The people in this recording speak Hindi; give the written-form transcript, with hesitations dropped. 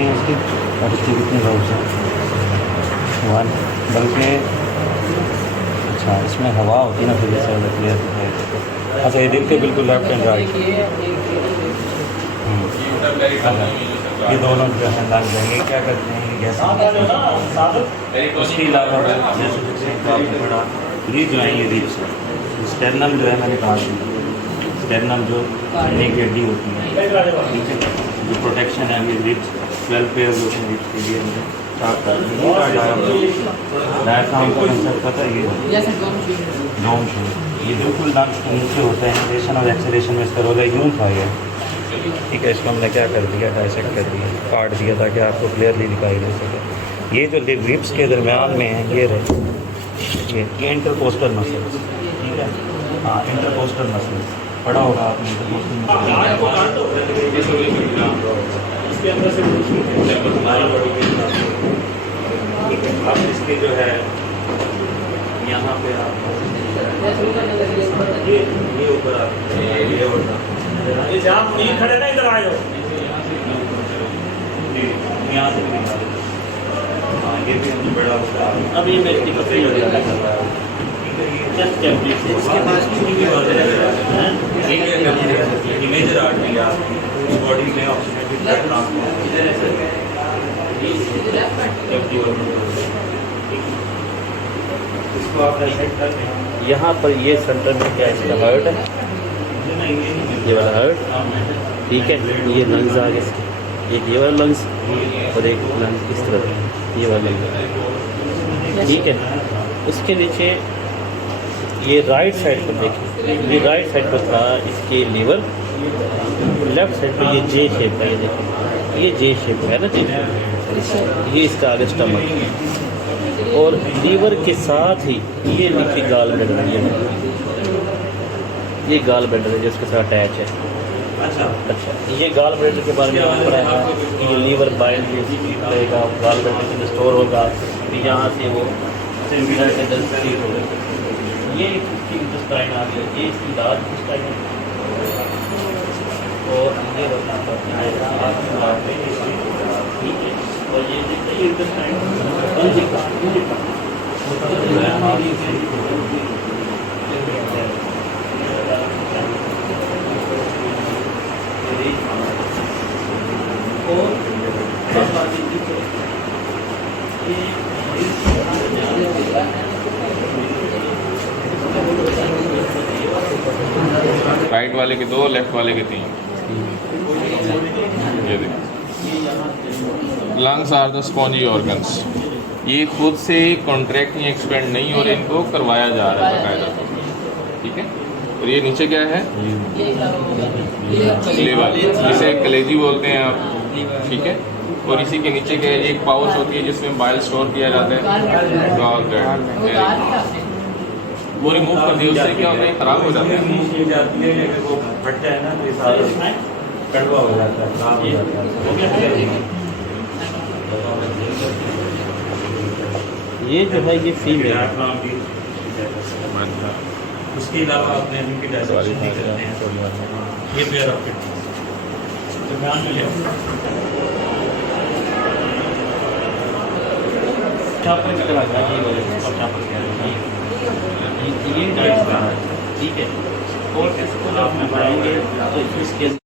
कितनी है इसकी और इसकी कितनी लॉब्स हैं 1, बल्कि अच्छा इसमें हवा होती है ना फिर से क्लियर दिखाई। अच्छा ये देखते बिल्कुल लेफ्ट एंड राइट। ये दोनों जो है लग जाएंगे। क्या करते हैं ये गैस। उसके अलावा जैसे आपने पढ़ा ये जो है ये रिब्स है। स्टेरनम जो है मैंने कहा स्टेरनम जो खाने की हड्डी होती है, ठीक है, जो प्रोटेक्शन है ये रिब्स 12 पेयर होते हैं रिब्स के लिए हमने डायफ्राम का कंसेप्ट पता है ये डोम शेप। ये बिल्कुल लंग्स के नीचे होता है। इनहेलेशन और एक्सहेलेशन में इसका रोल है यूँ था ये, ठीक है। इसको हमने क्या कर दिया डाइसेक्ट कर दिया, काट दिया ताकि आपको क्लियरली दिखाई दे सके। ये जो रिब्स के दरमियान में है ये रहे ये इंटरकोस्टल मसल्स, ठीक है। हाँ इंटरकोस्टल मसल्स पढ़ा होगा आपने इसके अंदर से अब इसके जो है यहाँ पे आप ये ऊपर ये जहाँ नहीं खड़े ना इधर आए हो यहाँ से भी हाँ ये भी हमने बड़ा होता है। अब ये व्यक्ति को सही हो जाता है इसके पास मेजर आर्टरी आपकी बॉडी में ऑक्सीजनेटेड ब्लड ट्रांसपोर्ट इसको आप सेट करते हैं। यहाँ पर ये सेंटर में क्या इसका हार्ट है, ये वाला हार्ट, ठीक है। ये लंग्स आ गए इसके, एक ये वाला लंग्स और एक लंग्स इस तरफ ये वाला लंग्स, ठीक है। उसके नीचे ये राइट साइड पर देखें, ये राइट साइड पर था इसके लीवर, लेफ्ट साइड पर ये जे शेप है, ये देखें ये जे शेप है ना, ये इसका आगे स्टमक और लीवर के साथ ही ये नीचे गाल ब्लैडर है, ये गाल ब्लैडर है जो इसके साथ अटैच है। अच्छा ये गाल ब्लैडर के बारे में आपको पढ़ा है कि ये लीवर बाइल रहेगा, गाल ब्लैडर में स्टोर होगा, यहाँ से वो लीवर के अंदर स्टोर होगा। ये इसकी इंटेस्टाइन आ गई, ये इसकी लार्ज इंटेस्टाइन है और ये ठीक है। और ये इंटेस्टाइन राइट वाले के 2, लेफ्ट वाले के 3। ये देखो lungs are the spongy organs. ये खुद से कॉन्ट्रैक्ट नहीं एक्सपेंड नहीं और इनको करवाया जा रहा है बाकायदा, ठीक है। और ये नीचे क्या है लेवल, जिसे कलेजी बोलते हैं आप, ठीक है। और इसी के नीचे क्या है एक पाउच होती है जिसमें बाइल स्टोर किया जाता है, गॉल ब्लैडर। वो रिमूव कर दिया, उससे क्या होता है खराब हो जाता है, वो फट जाए ना तो ये सारा कड़वा हो जाता है, खराब हो जाता है। ये जो है ये फीमेल है। उसके अलावा आपने इनकी डायसेक्शन नहीं करते हैं। ये पेयर ऑफ किडनी तो ध्यान में लिया चापर की तरह का ये ठीक है। और इसको जब हम बढ़ाएंगे तो इसके